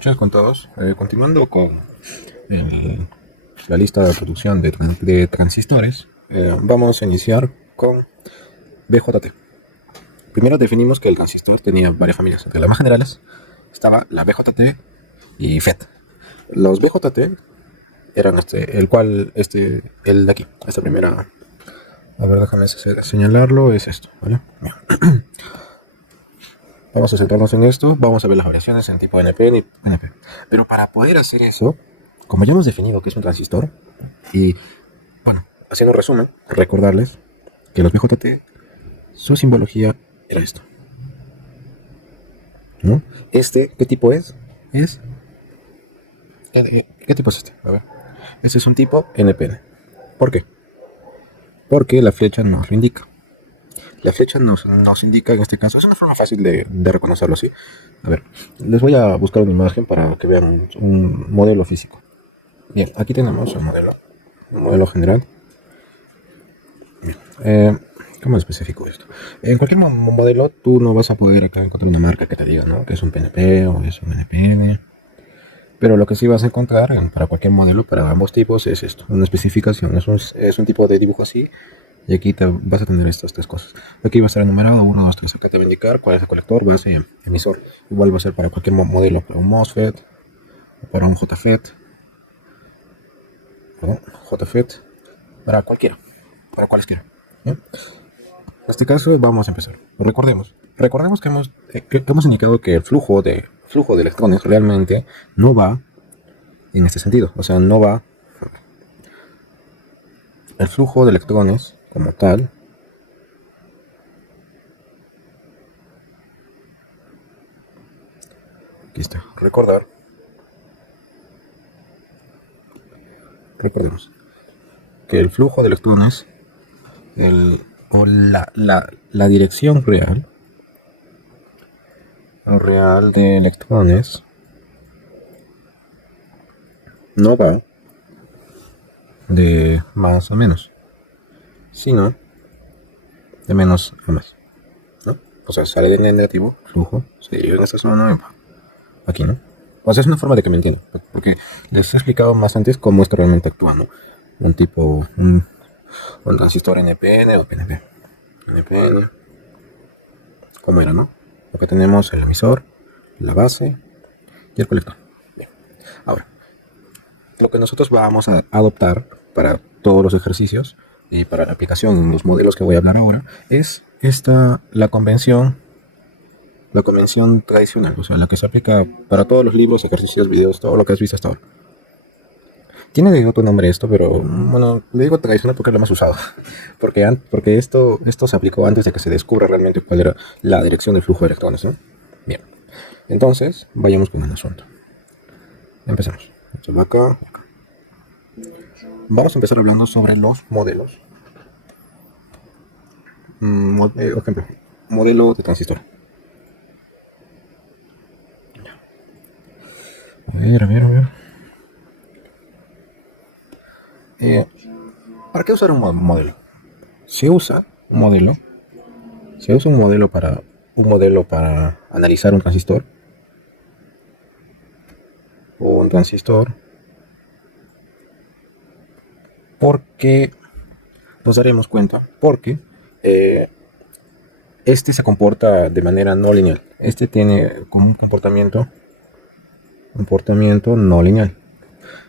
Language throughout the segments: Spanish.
noches con todos. Continuando con el- la lista de producción de transistores, vamos a iniciar con BJT. Primero definimos que el transistor tenía varias familias. Entre las más generales estaba la BJT y FET. Los BJT eran el de aquí, esta primera. A ver, déjame señalarlo, es esto, ¿vale? Bien. Vamos a centrarnos en esto, vamos a ver las variaciones en tipo NPN y NP. Pero para poder hacer eso, como ya hemos definido que es un transistor, y bueno, haciendo un resumen, recordarles que los BJT, su simbología era esto, ¿no? ¿Qué tipo es? ¿Qué tipo es este? A ver. Este es un tipo NPN. ¿Por qué? Porque la flecha nos lo indica. La flecha nos indica en este caso, es una forma fácil de reconocerlo así. A ver, les voy a buscar una imagen para que vean un modelo físico. Bien, aquí tenemos un modelo general. Bien, ¿cómo especifico esto? En cualquier modelo tú no vas a poder acá encontrar una marca que te diga, ¿no? Que es un PNP o es un NPN. Pero lo que sí vas a encontrar para cualquier modelo, para ambos tipos, es esto, una especificación. Es un tipo de dibujo así. Y aquí vas a tener estas tres cosas. Aquí va a estar enumerado 1, 2, 3. Acá te va a indicar cuál es el colector, base y emisor. Igual va a ser para cualquier modelo, para un MOSFET, para un JFET, perdón, JFET, para cualesquiera. ¿Bien? En este caso vamos a empezar. Recordemos que hemos indicado que el flujo de electrones realmente no va en este sentido. O sea, no va el flujo de electrones como tal. Aquí está. Recordemos que el flujo de electrones la dirección real de electrones no va de más a menos, sino de menos a más, ¿no? O sea, sale de negativo, flujo, se dirige en esta zona, aquí, ¿no? O sea, es una forma de que me entiendan, porque les he explicado más antes cómo es que realmente actúa, ¿no? Un transistor NPN o PNP. NPN, ¿cómo era, no? Acá tenemos el emisor, la base y el colector. Bien. Ahora, lo que nosotros vamos a adoptar para todos los ejercicios y para la aplicación en los modelos que voy a hablar ahora es la convención tradicional, o sea, la que se aplica para todos los libros, ejercicios, videos, todo lo que has visto hasta ahora. Tiene otro nombre esto, pero bueno, le digo tradicional porque es lo más usado. Porque esto se aplicó antes de que se descubra realmente cuál era la dirección del flujo de electrones, ¿no? Bien, entonces vayamos con el asunto. Empecemos. Acá. Vamos a empezar hablando sobre los modelos. Ejemplo, modelo de transistor. A ver. Eh, ¿Para qué usar un modelo? Se usa un modelo. Se usa un modelo para analizar un transistor o un transistor porque nos daremos cuenta porque eh, este se comporta de manera no lineal. Este tiene como un comportamiento no lineal.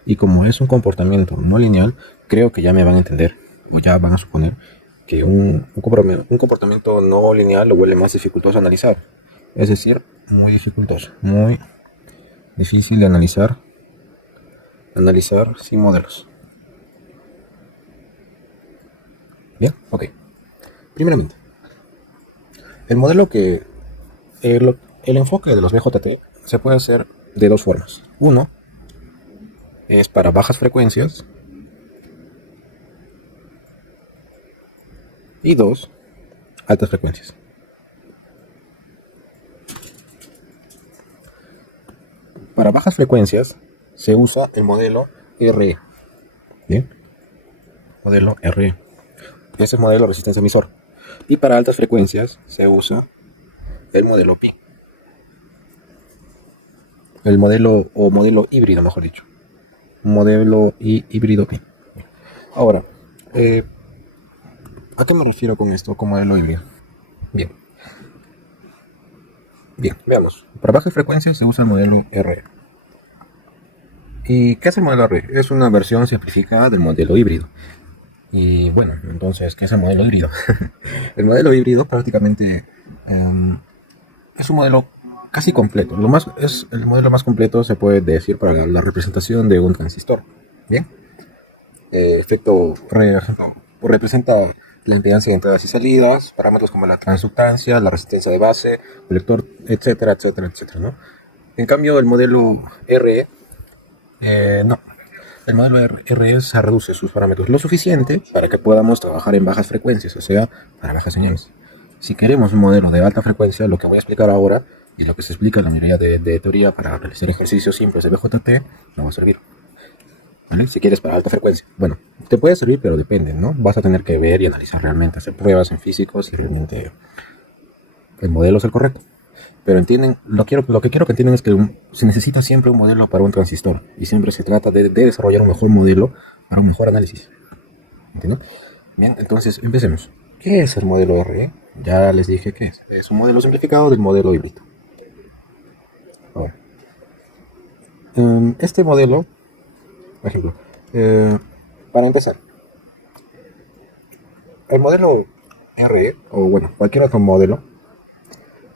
Y como es un comportamiento no lineal, creo que ya me van a entender o ya van a suponer que un comportamiento no lineal lo vuelve más dificultoso analizar. Es decir, muy dificultoso, muy difícil de analizar sin modelos. Bien, ok. Primeramente, el modelo que el enfoque de los BJT se puede hacer de dos formas. Uno es para bajas frecuencias y dos, altas frecuencias. Para bajas frecuencias se usa el modelo RE. ¿Bien? Modelo RE. Ese es el modelo resistencia emisor. Y para altas frecuencias se usa el modelo Pi. el modelo, o modelo híbrido, mejor dicho. Modelo híbrido PIN. Ahora, ¿a qué me refiero con esto, con modelo híbrido? Bien, bien, veamos. Para bajas frecuencias se usa el modelo RE. ¿Y qué es el modelo RE? Es una versión simplificada del modelo híbrido. Y bueno, entonces, ¿qué es el modelo híbrido? El modelo híbrido prácticamente es un modelo casi completo. Es el modelo más completo, se puede decir, para la representación de un transistor. Bien, efecto representa la impedancia de entradas y salidas, parámetros como la transductancia, la resistencia de base, el lector, etcétera, etcétera, etcétera, ¿no? En cambio, el modelo RE, no. El modelo RE se reduce sus parámetros lo suficiente para que podamos trabajar en bajas frecuencias, o sea, para bajas señales. Si queremos un modelo de alta frecuencia, lo que voy a explicar ahora y lo que se explica en la mayoría de teoría para realizar ejercicios simples de BJT, no va a servir. ¿Vale? Si quieres para alta frecuencia. Bueno, te puede servir, pero depende, ¿no? Vas a tener que ver y analizar realmente, hacer pruebas en físicos y realmente el modelo es el correcto. Pero entienden, lo que quiero que entiendan es que se necesita siempre un modelo para un transistor y siempre se trata de desarrollar un mejor modelo para un mejor análisis. ¿Entienden? Bien, entonces empecemos. ¿Qué es el modelo RE? Ya les dije qué es. Es un modelo simplificado del modelo híbrido. Ahora, este modelo, por ejemplo, para empezar, el modelo RE, o bueno, cualquier otro modelo,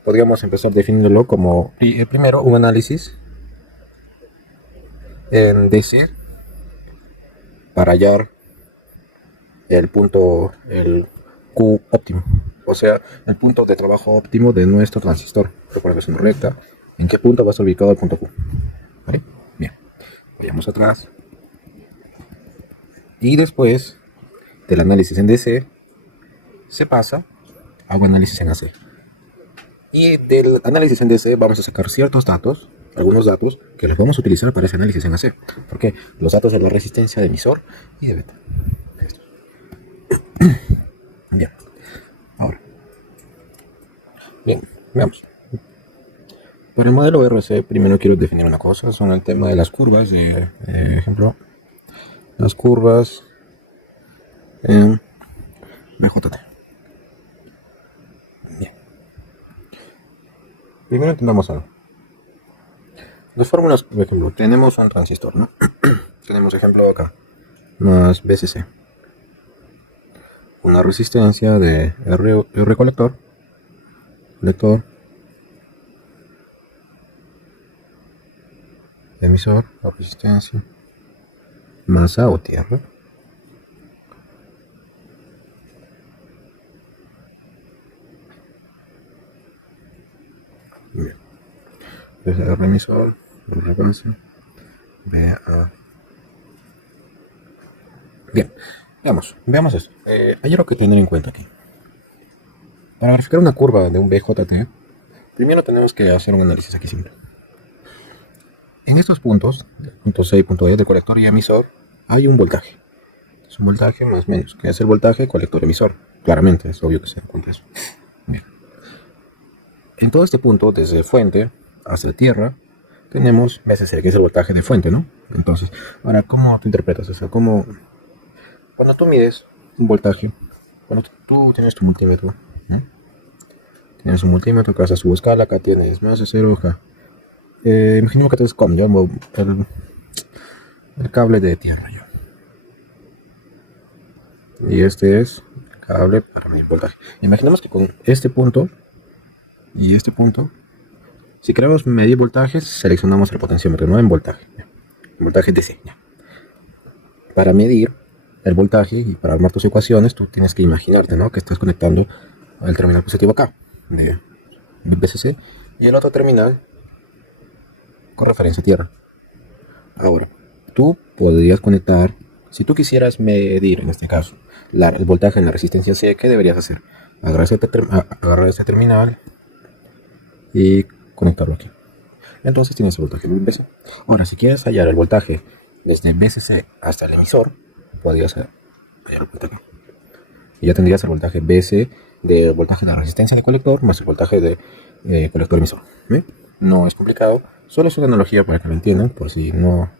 podríamos empezar definiéndolo como primero un análisis en DC para hallar el punto, el Q óptimo, o sea, el punto de trabajo óptimo de nuestro transistor. Propagación recta, ¿en qué punto va a estar ubicado el punto Q? ¿Vale? Bien, vayamos atrás. Y después del análisis en DC, se pasa a un análisis en AC. Y del análisis en DC vamos a sacar ciertos datos, algunos datos que los vamos a utilizar para ese análisis en AC. Porque los datos de la resistencia de emisor y de beta. Bien, ahora. Bien, veamos. Para el modelo RC, primero quiero definir una cosa, son el tema de las curvas, de ejemplo, las curvas en BJT. Bien. Primero entendamos algo. Las fórmulas, por ejemplo, tenemos un transistor, ¿no? Tenemos ejemplo acá, más BCC. Una resistencia de R colector, emisor, la resistencia, masa o tierra. Bien. Entonces, R emisor, R base, BA. Bien, veamos esto. Hay algo que tener en cuenta aquí. Para verificar una curva de un BJT, primero tenemos que hacer un análisis aquí simple. En estos puntos, punto C y punto E del colector y emisor, hay un voltaje. Es un voltaje más o menos, que es el voltaje colector-emisor. Claramente, es obvio que se encuentra eso. Bien. En todo este punto, desde fuente hasta tierra, tenemos BCC, que es el voltaje de fuente, ¿no? Entonces, ahora, ¿cómo tú interpretas eso? Cuando tú mides un voltaje, cuando tú tienes tu multímetro, ¿no? Tienes un multímetro, acá está su escala, acá tienes más de 0, acá. Imaginemos que tienes como el cable de tierra, yo. Y este es el cable para medir voltaje. Imaginemos que con este punto y este punto, si queremos medir voltajes, seleccionamos el potenciómetro, no en voltaje. Voltaje DC. Ya. Para medir el voltaje y para armar tus ecuaciones, tú tienes que imaginarte, ¿no? Que estás conectando el terminal positivo acá, de BCC, y el otro terminal con referencia a tierra. Ahora, tú podrías conectar, si tú quisieras medir, en este caso, el voltaje en la resistencia C, ¿qué deberías hacer? Agarrar este terminal y conectarlo aquí. Entonces tienes el voltaje del BC. Ahora, si quieres hallar el voltaje desde BCC hasta el emisor, podrías hallar el voltaje. Y ya tendrías el voltaje BC del voltaje de la resistencia de colector más el voltaje de colector emisor. ¿Ve? No es complicado, Solo es una analogía para que lo entiendan, por si no...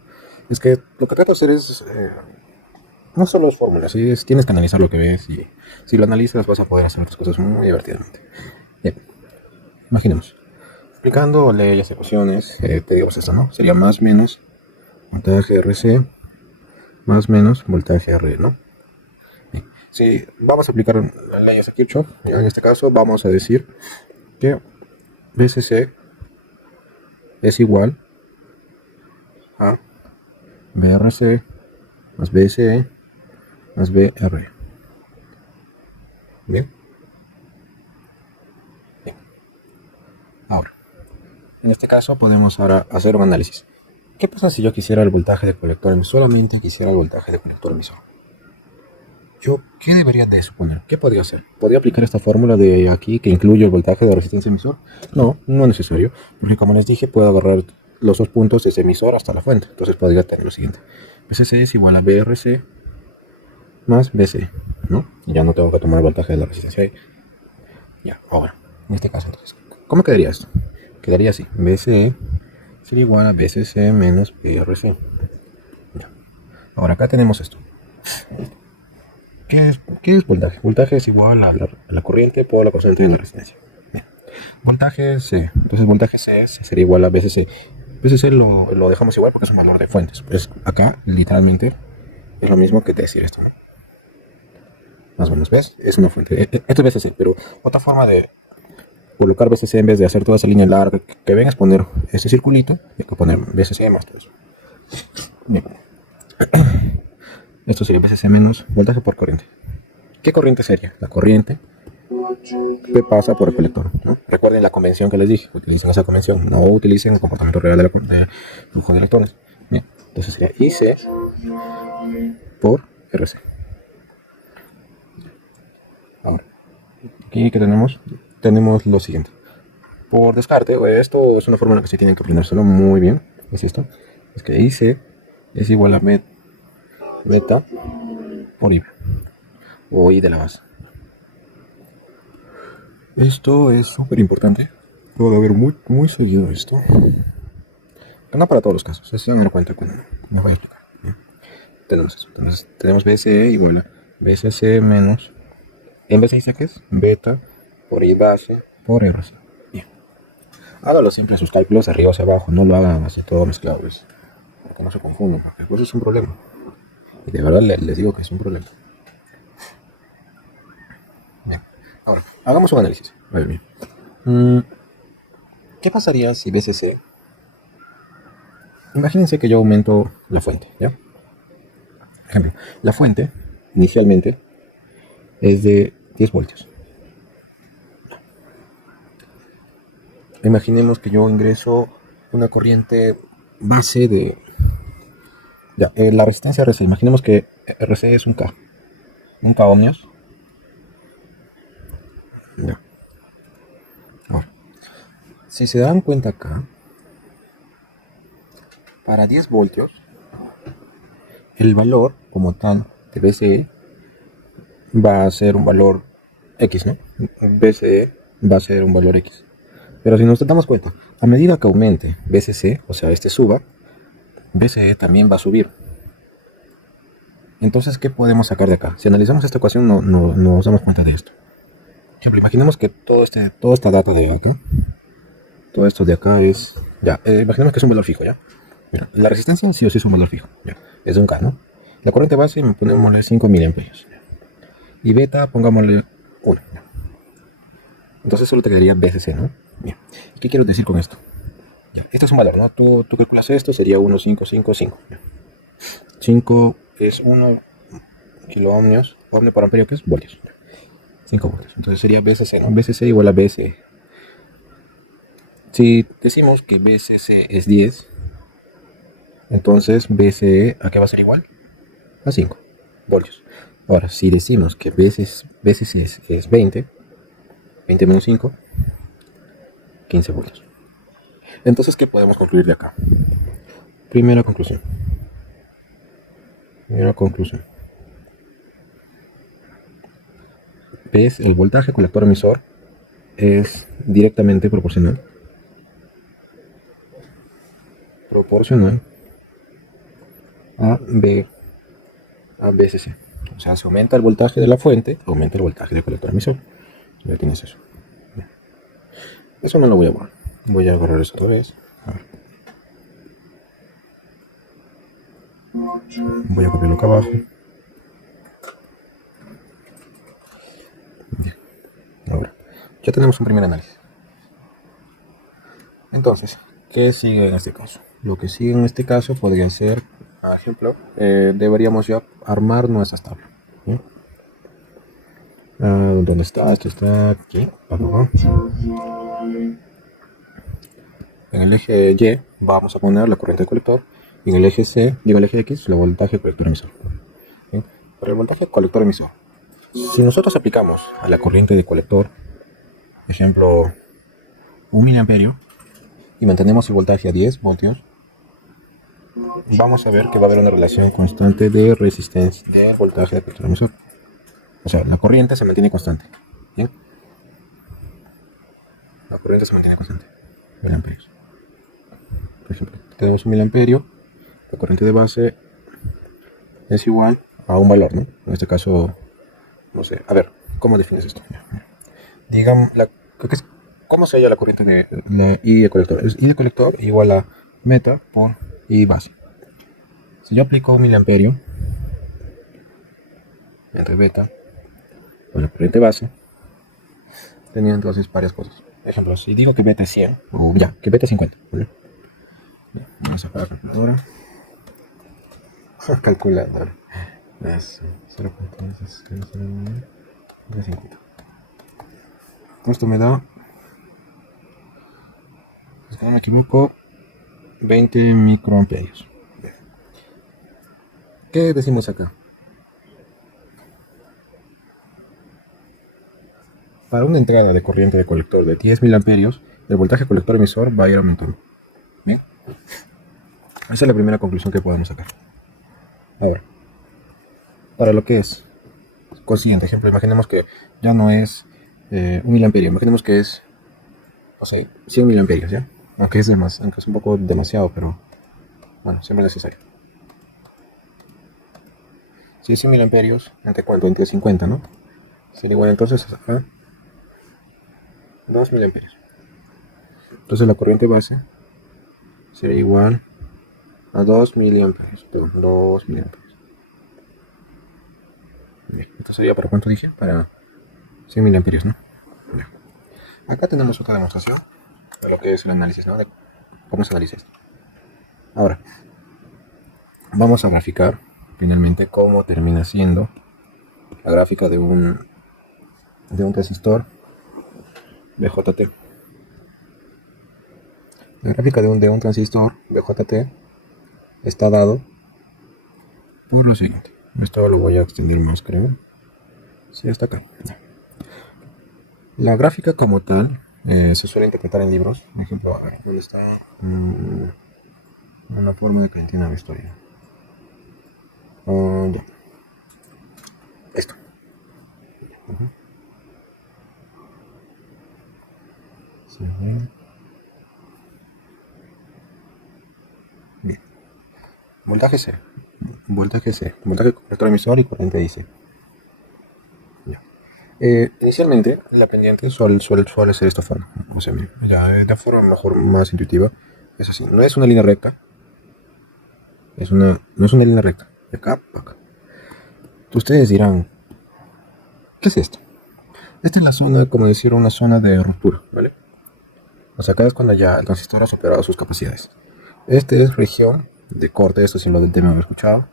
Es que lo que trato de hacer es... no solo es fórmulas, ¿sí? Tienes que analizar lo que ves y si lo analizas vas a poder hacer otras cosas muy divertidamente. Bien, imaginemos. Aplicando leyes, ecuaciones, te digo esto, ¿no? Sería más menos voltaje RC más menos voltaje R, ¿no? Bien. Si vamos a aplicar las leyes de Kirchhoff, en este caso vamos a decir que VCC es igual a VRC más VSE más VR. Bien. Bien. Ahora, en este caso podemos ahora hacer un análisis. ¿Qué pasa si yo quisiera el voltaje de colector emisor? Solamente quisiera el voltaje de colector emisor. Yo, ¿qué debería de suponer? ¿Qué podría hacer? ¿Podría aplicar esta fórmula de aquí que incluye el voltaje de resistencia emisor? No, no es necesario, porque como les dije, puedo agarrar los dos puntos desde emisor hasta la fuente. Entonces podría tener lo siguiente. VCC es igual a VRC más VC, ¿no? Y ya no tengo que tomar el voltaje de la resistencia ahí. Ya, ahora, en este caso entonces, ¿cómo quedaría esto? Quedaría así, VCE sería igual a VCC menos VRC. Ya. Ahora acá tenemos esto. ¿Qué es voltaje? Voltaje es igual a la corriente por la constante de la resistencia. Bien. Voltaje C. Entonces voltaje C sería igual a VCC. VCC lo dejamos igual porque es un valor de fuentes. Pues acá, literalmente, es lo mismo que decir esto, ¿no? Más o menos, ¿ves? Es una fuente. Esto es VCC, pero otra forma de colocar VCC en vez de hacer toda esa línea larga que ven es poner este circulito y hay que poner VCC más todo eso. Bien. Esto sería VCC menos voltaje por corriente. ¿Qué corriente sería? La corriente que pasa por el colector, ¿no? Recuerden la convención que les dije, utilicen esa convención, no utilicen el comportamiento real de flujo de electrones. Bien, entonces sería IC por RC. Ahora, aquí que tenemos, lo siguiente. Por descarte, esto es una fórmula que se tienen que aprendérselo muy bien, insisto, es que IC es igual a beta por I, o I de la base. Esto es súper importante. Puedo ver muy seguido esto. Pero no para todos los casos. Se van a dar cuenta cuando me voy a explicar. Bien. Tenemos eso. Entonces tenemos BCE igual a BCC menos. En vez de IC, ¿qué es? Beta por I base por RC. Bien. Hágalo siempre sus cálculos de arriba hacia abajo. No lo hagan así todo mezclado. Porque no se confundan. Porque después es un problema. Y de verdad les digo que es un problema. Bien. Ahora, hagamos un análisis. A ver, bien. ¿Qué pasaría si BCC? Imagínense que yo aumento la fuente, ¿ya? Por ejemplo, la fuente inicialmente es de 10 voltios. Imaginemos que yo ingreso una corriente base de... Ya, la resistencia RC. Imaginemos que RC es un K ohmios. Ya. Ahora, si se dan cuenta acá, para 10 voltios, el valor como tal de BCE va a ser un valor X, ¿no? BCE va a ser un valor X. Pero si nos damos cuenta, a medida que aumente BCC, o sea, este suba, BCE también va a subir. Entonces, ¿qué podemos sacar de acá? Si analizamos esta ecuación, nos damos cuenta de esto. Por ejemplo, imaginemos que toda esta data de acá, todo esto de acá es... Ya, imaginemos que es un valor fijo, ¿ya? Mira, la resistencia sí o sí es un valor fijo, ¿ya? Es de un K, ¿no? La corriente base, ponémosle 5 miliamperios. Y beta, pongámosle 1. Entonces solo te quedaría BCC, ¿no? Bien. ¿Qué quiero decir con esto? Ya, esto es un valor, ¿no? Tú calculas esto, sería 1,555. 5 es 1 kilo ohmios, ohmio por amperio, que es voltios. 5 voltios. Entonces sería BCC, ¿no? BCC igual a BCE. Si decimos que BCC es 10, entonces BCE, ¿a qué va a ser igual? A 5 voltios. Ahora, si decimos que BCC es 20, 20 menos 5, 15 voltios. Entonces, ¿qué podemos concluir de acá? Primera conclusión. ¿Ves? El voltaje colector emisor es directamente proporcional proporcional a B, a BCC. O sea, se aumenta el voltaje de la fuente, aumenta el voltaje del colector emisor. Ya tienes eso. Eso no lo voy a borrar. Voy a agarrar eso otra vez. A ver. Voy a copiarlo acá abajo. Bien. Ahora, ya tenemos un primer análisis. Entonces, ¿qué sigue en este caso? Lo que sigue en este caso podría ser, por ejemplo, deberíamos ya armar nuestras tablas. ¿Sí? ¿Dónde está? Esto está aquí. En el eje Y vamos a poner la corriente de colector y en el eje C, digo el eje X, el voltaje colector emisor. ¿Sí? Para el voltaje colector emisor, si nosotros aplicamos a la corriente de colector, ejemplo, 1 miliamperio y mantenemos el voltaje a 10 voltios, vamos a ver que va a haber una relación constante de resistencia del voltaje de colector emisor. O sea, la corriente se mantiene constante. ¿Bien? La corriente se mantiene constante. Miliamperios. Por ejemplo, tenemos 1 miliamperio, la corriente de base es igual a un valor, ¿no? En este caso, no sé, a ver, ¿cómo defines esto? Digamos, ¿cómo se halla la corriente de la I de colector? Es I de colector igual a meta por I base. Si yo aplico 1 miliamperio entre beta con la corriente base, tenía entonces varias cosas. Por ejemplo, si digo que beta es 100, o ya, que beta es 50. ¿Vale? Vamos a apagar la calculadora. Calculadora. Es 0.50. Esto me da, si no me equivoco, 20 microamperios. ¿Qué decimos acá? Para una entrada de corriente de colector de 10 miliamperios, el voltaje colector emisor va a ir aumentando. ¿Bien? Esa es la primera conclusión que podemos sacar. Ahora, para lo que es consiguiente ejemplo, imaginemos que ya no es 1 miliamperio, imaginemos que es, no sé, 100 miliamperios, ¿ya? Aunque es un poco demasiado, pero bueno, siempre es necesario. Si es 100 miliamperios, ¿entre cuánto? Entre 50, ¿no? Sería igual entonces a 2 miliamperios. Entonces la corriente base sería igual a 2 miliamperios. Perdón, 2 miliamperios. Bien, esto sería para cuánto dije? Para 100 miliamperios, ¿no? Bien. Acá tenemos otra demostración de lo que es el análisis, ¿no? De cómo se analiza esto. Ahora, vamos a graficar finalmente cómo termina siendo la gráfica de un transistor BJT. La gráfica de un transistor BJT está dado por lo siguiente. Esto lo voy a extender más, creo. Sí, está acá. La gráfica como tal se suele interpretar en libros. Por ejemplo, a ver, ¿dónde está? Una forma de que entienda la historia. Ya. Esto. Sí. Bien. Voltaje C. Voltaje colector emisor y corriente DC. Ya. Inicialmente, la pendiente suele ser esta forma. O sea, ya, de forma mejor, más intuitiva, es así. No es una línea recta. No es una línea recta. De acá para acá. Ustedes dirán, ¿qué es esto? Esta es la zona, como decir, una zona de ruptura, ¿vale? O sea, acá es cuando ya el transistor ha superado sus capacidades. Esta es región de corte, esto sí lo deben haber escuchado.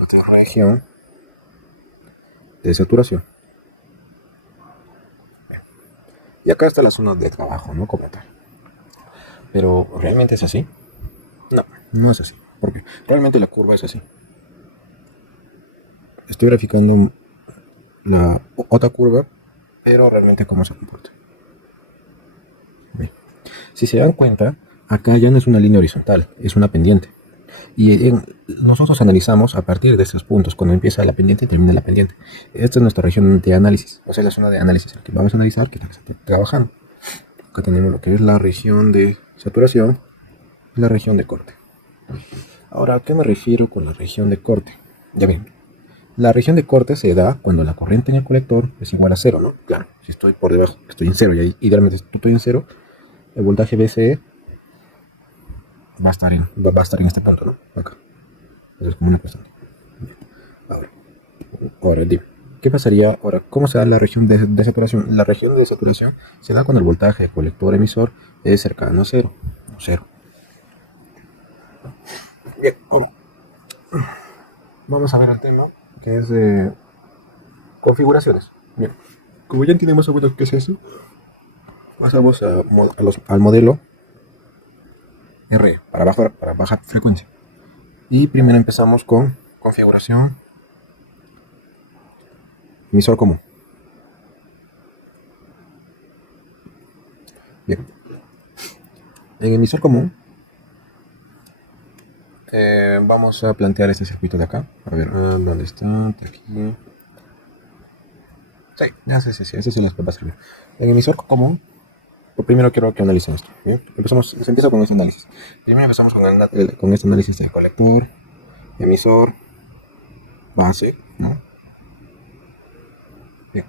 Esta es región de saturación. Y acá está la zona de trabajo, ¿no? Como tal. Pero, ¿realmente es así? No, no es así. ¿Por qué? Realmente la curva es así. Estoy graficando la otra curva, pero realmente cómo se comporta. Bien. Si se dan cuenta, acá ya no es una línea horizontal, es una pendiente. Y nosotros analizamos a partir de estos puntos, cuando empieza la pendiente y termina la pendiente. Esta es nuestra región de análisis, o sea, la zona de análisis en la que vamos a analizar que está trabajando. Acá tenemos lo que es la región de saturación la región de corte. Ahora, ¿a qué me refiero con la región de corte? Ya ven, la región de corte se da cuando la corriente en el colector es igual a cero, ¿no? Claro, si estoy por debajo, estoy en cero, y ahí, idealmente si estoy en cero, el voltaje BCE va a estar en este punto, ¿no? Acá. Eso es como una constante. Ahora, ahora dime, ¿qué pasaría ahora? ¿Cómo se da la región de saturación? La región de saturación se da cuando el voltaje de colector-emisor es cercano a cero. Cero. Bien, vamos a ver el tema que es de configuraciones. Bien, como ya entendemos qué es eso, pasamos al modelo R para baja frecuencia. Y primero empezamos con configuración emisor común. Bien, en emisor común vamos a plantear este circuito de acá. A ver, ¿dónde está? Aquí. Sí, ya sé, ese se les va a servir. En emisor común, primero quiero que analicen esto. ¿Bien? Se empieza con este análisis. Primero empezamos con este análisis del colector, emisor, base, ¿no? Bien.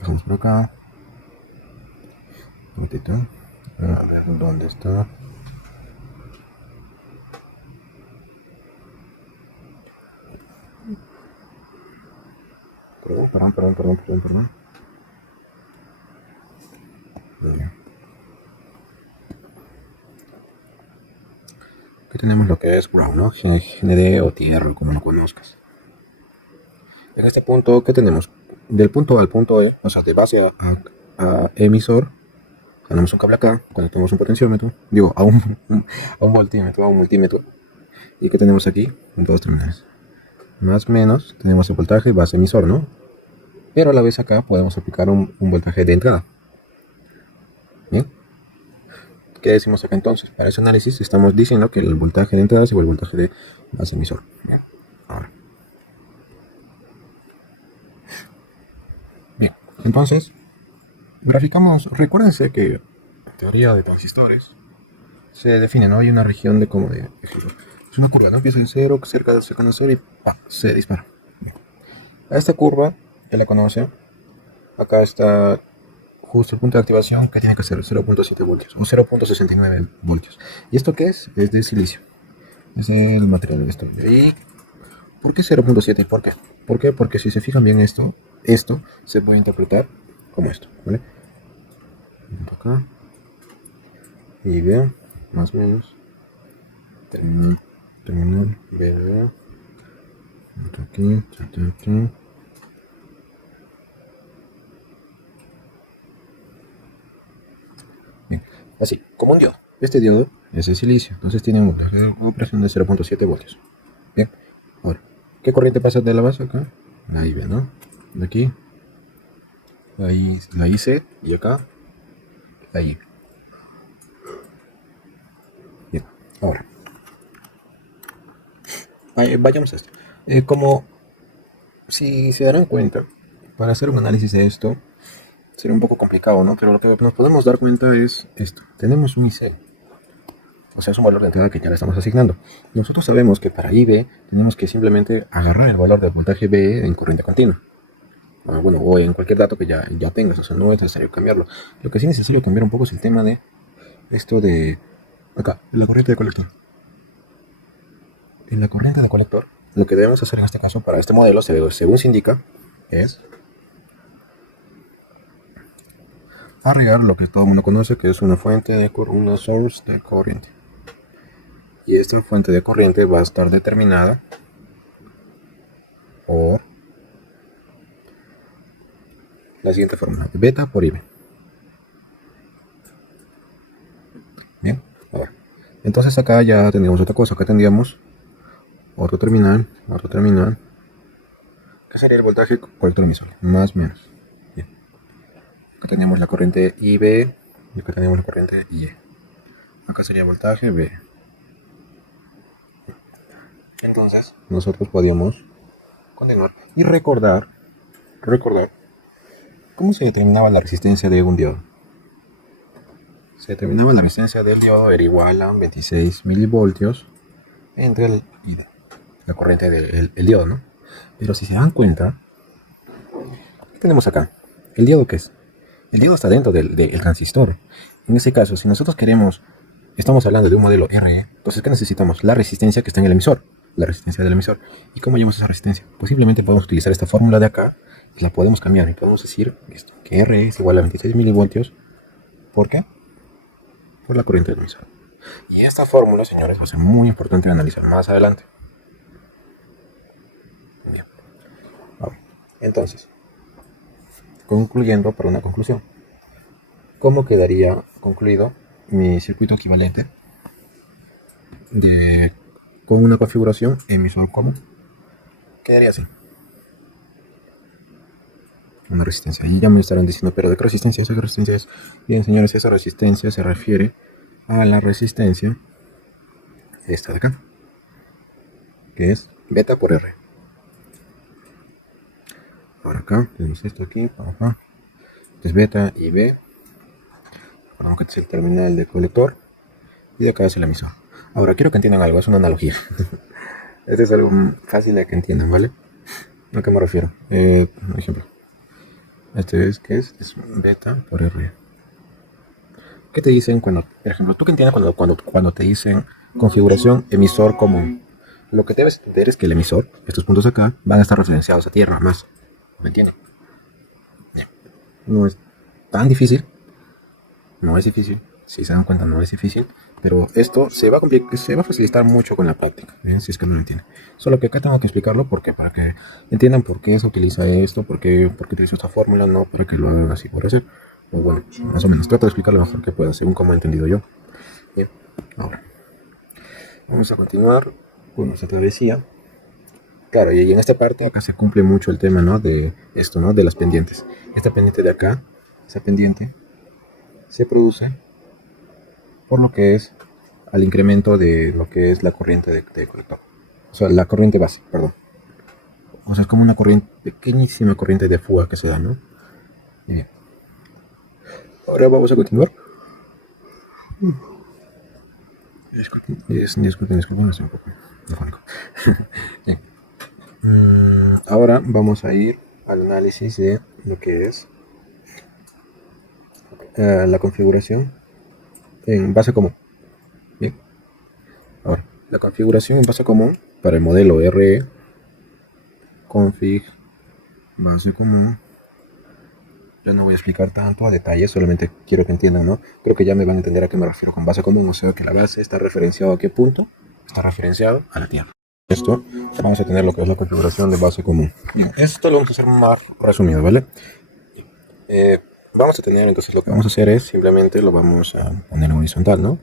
Bajamos por acá. Un momentito. A ver, ¿dónde está? Perdón. Bien. Aquí tenemos lo que es ground, ¿no? GND o tierra, como lo conozcas. En este punto, ¿qué tenemos? Del punto A al punto E, o sea, de base a emisor, tenemos un cable acá, conectamos un potenciómetro, digo, a un voltímetro, a un multímetro. ¿Y qué tenemos aquí? En dos terminales. Más o menos, tenemos el voltaje base emisor, ¿no? Pero a la vez acá podemos aplicar un voltaje de entrada. ¿Bien? ¿Qué decimos acá entonces? Para ese análisis estamos diciendo que el voltaje de entrada es igual al voltaje de base emisor. Bien. Ahora. Bien. Entonces, graficamos. Recuérdense que en teoría de transistores se define, ¿no? Hay una región de como de. Es una curva, ¿no? Empieza en cero, cerca de 0 y se dispara. Bien. A esta curva, ya la conoce. Acá está justo el punto de activación que tiene que ser 0.7 voltios o 0.69 voltios. ¿Y esto qué es? Es de silicio. Es el material de esto. ¿Y por qué 0.7? ¿Por qué? ¿Por qué? Porque si se fijan bien esto se puede interpretar como esto, ¿vale? Acá. Y vean, más o menos. Terminal, B. Aquí. Bien, así, como un diodo. Este diodo es de silicio, entonces tiene un voltaje de operación de 0.7 voltios. Bien, ahora, ¿qué corriente pasa de la base acá? La IB, ¿no? De aquí, la IC y acá, la I. Bien, ahora, vayamos a esto. Como si se darán cuenta, para hacer un análisis de esto sería un poco complicado, ¿no? Pero lo que nos podemos dar cuenta es esto. Tenemos un IC. O sea, es un valor de entrada que ya le estamos asignando. Nosotros sabemos que para IB tenemos que simplemente agarrar el valor del voltaje B en corriente continua. Bueno, o en cualquier dato que ya tengas, o sea, no es necesario cambiarlo. Lo que sí es necesario cambiar un poco es el tema de esto de acá, la corriente de colector. En la corriente de colector, lo que debemos hacer en este caso para este modelo, según se indica, es agregar lo que todo el mundo conoce, que es una una source de corriente. Y esta fuente de corriente va a estar determinada por la siguiente fórmula, beta por IB. Bien, ahora. Entonces acá ya tendríamos otra cosa, acá tendríamos otro terminal, que sería el voltaje colector emisor, más o menos. Bien. Acá tenemos la corriente IB y acá tenemos la corriente IE. Acá sería voltaje B. Entonces, nosotros podíamos continuar y recordar cómo se determinaba la resistencia de un diodo. se determinaba la resistencia del diodo era igual a 26 milivoltios entre la corriente del el diodo, ¿no? Pero si se dan cuenta, ¿qué tenemos acá? ¿El diodo qué es? El diodo está dentro del transistor. En ese caso, si nosotros queremos, estamos hablando de un modelo RE, entonces ¿qué necesitamos? La resistencia que está en el emisor, la resistencia del emisor. ¿Y cómo llamamos esa resistencia? Pues simplemente podemos utilizar esta fórmula de acá y la podemos cambiar y podemos decir esto, que RE es igual a 26 milivoltios. ¿Por qué? Por la corriente del emisor. Y esta fórmula, señores, va a ser muy importante de analizar más adelante. Bien. Ahora, entonces, concluyendo para una conclusión. ¿Cómo quedaría concluido mi circuito equivalente con una configuración emisor común? Quedaría así. Una resistencia. Y ya me estarán diciendo, pero ¿de qué resistencia? ¿Esa resistencia es? Bien, señores, esa resistencia se refiere a la resistencia esta de acá, que es beta por R. Ahora acá, tenemos esto aquí, acá. Es beta y B. Ahora que es el terminal de colector. Y de acá es el emisor. Ahora, quiero que entiendan algo, es una analogía. Este es algo fácil de que entiendan, ¿vale? ¿A qué me refiero? Un ejemplo. Este es, ¿qué es? Es beta por R. ¿Qué te dicen cuando, por ejemplo, tú que entiendes cuando te dicen configuración emisor común? Lo que debes entender es que el emisor, estos puntos acá, van a estar referenciados a tierra más. ¿Me entienden? No es tan difícil. No es difícil. Si se dan cuenta, no es difícil. Pero esto se va a facilitar mucho con la práctica, ¿bien? Si es que no lo entienden. Solo que acá tengo que explicarlo porque para que entiendan por qué se utiliza esto, por qué utilizo esta fórmula, no para que lo hagan así por hacer. O bueno, más o menos trato de explicar lo mejor que pueda, según como he entendido yo. Bien, ahora vamos a continuar con nuestra travesía. Claro, y en esta parte acá se cumple mucho el tema, ¿no? De esto, ¿no? De las pendientes. Esta pendiente de acá, esa pendiente, se produce por lo que es al incremento de lo que es la corriente de colector. O sea, la corriente base, perdón. O sea, es como una corriente, pequeñísima corriente de fuga que se da, ¿no? Bien. Ahora vamos a continuar. Disculpen, estoy un poco afónico. Bien. Ahora vamos a ir al análisis de lo que es la configuración en base común. Bien. Ahora, la configuración en base común para el modelo RE, config, base común. Ya no voy a explicar tanto a detalle, solamente quiero que entiendan, ¿no? Creo que ya me van a entender a qué me refiero con base común, o sea que la base está referenciado a qué punto, está referenciado a la Tierra. Esto, vamos a tener lo que es la configuración de base común. Bien, esto lo vamos a hacer más resumido, ¿vale? Vamos a tener, entonces lo que vamos a hacer es, simplemente lo vamos a poner en horizontal, ¿no?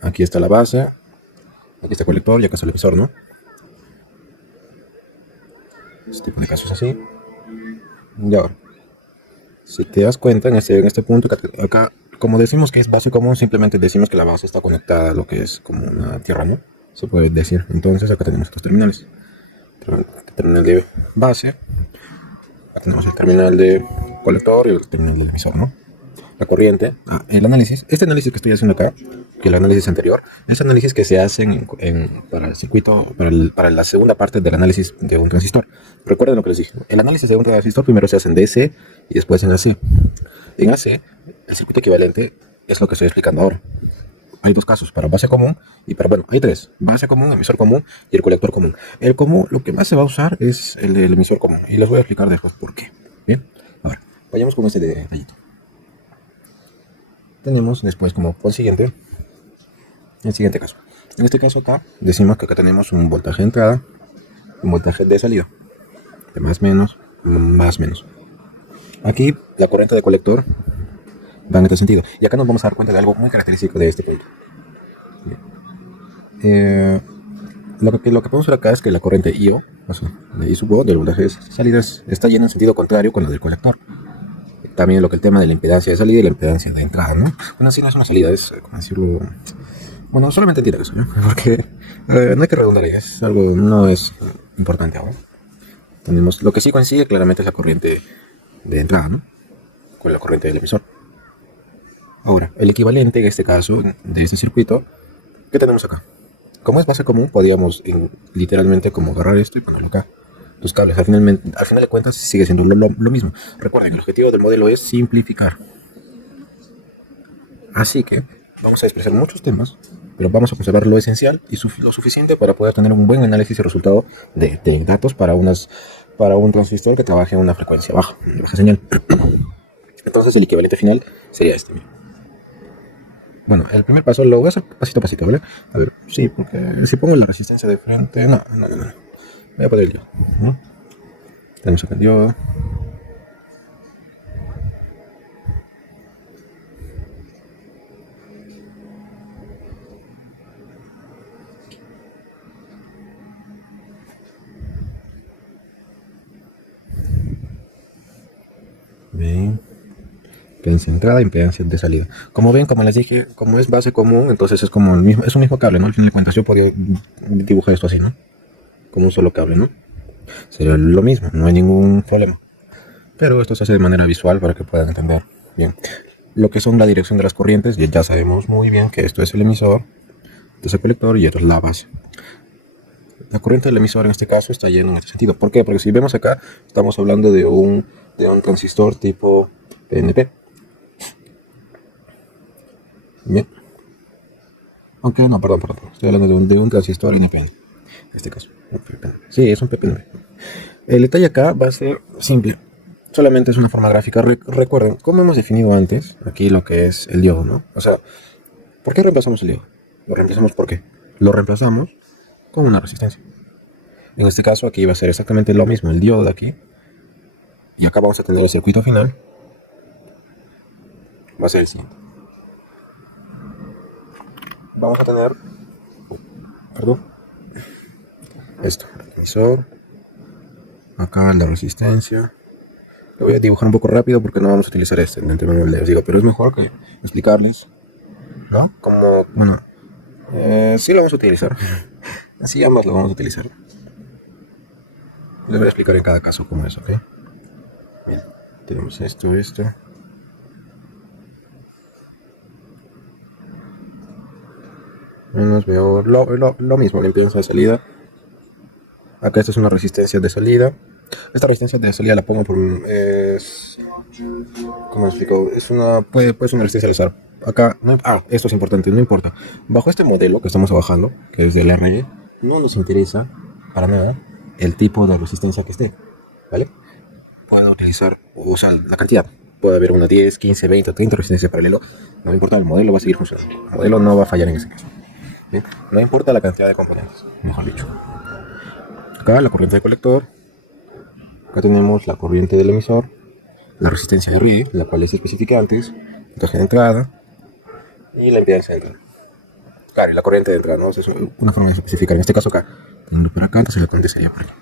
Aquí está la base, aquí está el colector y acá está el emisor, ¿no? Este tipo de casos así. Y ahora, si te das cuenta, en este punto, acá, como decimos que es base común, simplemente decimos que la base está conectada a lo que es como una tierra, ¿no? Se puede decir. Entonces, acá tenemos estos terminales. Terminal de base, acá tenemos el terminal de colector y el terminal del emisor, ¿no? La corriente, el análisis. Este análisis que estoy haciendo acá, que el análisis anterior, es análisis que se hacen para el circuito, para la segunda parte del análisis de un transistor. Recuerden lo que les dije. El análisis de un transistor primero se hace en DC y después en AC. En AC, el circuito equivalente es lo que estoy explicando ahora. Hay dos casos, para base común y para, bueno, hay tres: base común, emisor común y el colector común. El común, lo que más se va a usar es el del emisor común y les voy a explicar después por qué. Bien, ahora, vayamos con este detallito. Tenemos después como por siguiente, el siguiente caso. En este caso acá, decimos que acá tenemos un voltaje de entrada, un voltaje de salida, de más menos, más menos. Aquí la corriente de colector va en este sentido. Y acá nos vamos a dar cuenta de algo muy característico de este punto. Lo que podemos ver acá es que la corriente IO, o sea, de I sub O, del voltaje de salida, está yendo en sentido contrario con la del colector. También lo que el tema de la impedancia de salida y la impedancia de entrada, ¿no? Bueno, así no es una salida, es como decirlo. Bueno, solamente entiendo eso, ¿no? Porque no hay que redundar ahí, es algo, no es importante ahora. Tenemos, lo que sí coincide claramente es la corriente de entrada, ¿no? Con la corriente del emisor. Ahora, el equivalente en este caso de este circuito, ¿qué tenemos acá? Como es base común, podríamos literalmente como agarrar esto y ponerlo acá. Los cables, al final de cuentas, sigue siendo lo mismo. Recuerden, el objetivo del modelo es simplificar. Así que vamos a expresar muchos temas, pero vamos a conservar lo esencial y lo suficiente para poder tener un buen análisis y resultado de datos para un transistor que trabaje a una frecuencia baja, baja señal. Entonces el equivalente final sería este. Bueno, el primer paso lo voy a hacer pasito a pasito, ¿vale? A ver, sí, porque si pongo la resistencia de frente, no. Voy a poner el diodo. Tenemos acá el diodo. Bien. Impedancia de entrada, impedancia de salida. Como ven, como les dije, como es base común, entonces es como es un mismo cable, ¿no? Al fin de cuentas yo podría dibujar esto así, ¿no? Como un solo cable, ¿no? Sería lo mismo, no hay ningún problema. Pero esto se hace de manera visual para que puedan entender bien. Lo que son la dirección de las corrientes, ya sabemos muy bien que esto es el emisor, esto es el colector y esto es la base. La corriente del emisor en este caso está yendo en este sentido. ¿Por qué? Porque si vemos acá, estamos hablando de un transistor tipo PNP. Bien. Aunque no, perdón. Estoy hablando de un transistor NPN. En este caso. Sí, es un PPN. El detalle acá va a ser simple. Solamente es una forma gráfica. Recuerden, como hemos definido antes, aquí lo que es el diodo, ¿no? O sea, ¿por qué reemplazamos el diodo? Lo reemplazamos ¿por qué? Lo reemplazamos con una resistencia. En este caso aquí va a ser exactamente lo mismo, el diodo de aquí. Y acá vamos a tener el circuito final. Va a ser el siguiente. Vamos a tener, esto, el emisor, acá la resistencia. Lo voy a dibujar un poco rápido porque no vamos a utilizar este, les digo, pero es mejor que explicarles, ¿no? Como, bueno, sí lo vamos a utilizar, así ambas lo vamos a utilizar. Les voy a explicar en cada caso cómo es, ¿ok? Bien, tenemos esto. Menos veo lo mismo, la impedancia de salida. Acá esta es una resistencia de salida. Esta resistencia de salida la pongo por... ¿cómo explico? Puede ser una resistencia al azar. Acá, esto es importante, no importa. Bajo este modelo que estamos trabajando, que es del RE, no nos interesa para nada el tipo de resistencia que esté, ¿vale? Pueden utilizar, o sea, la cantidad. Puede haber una 10, 15, 20, 30 resistencias paralelo. No importa, el modelo va a seguir funcionando. El modelo no va a fallar en ese caso. ¿Bien? No importa la cantidad de componentes, mejor dicho. Acá la corriente de colector. Acá tenemos la corriente del emisor. La resistencia de RIE, la cual les especifiqué antes. El voltaje de entrada. Y la impedancia de entrada. Claro, y la corriente de entrada, ¿no? Es una forma de especificar. En este caso acá. Teniendo por acá, entonces la corriente sería por aquí.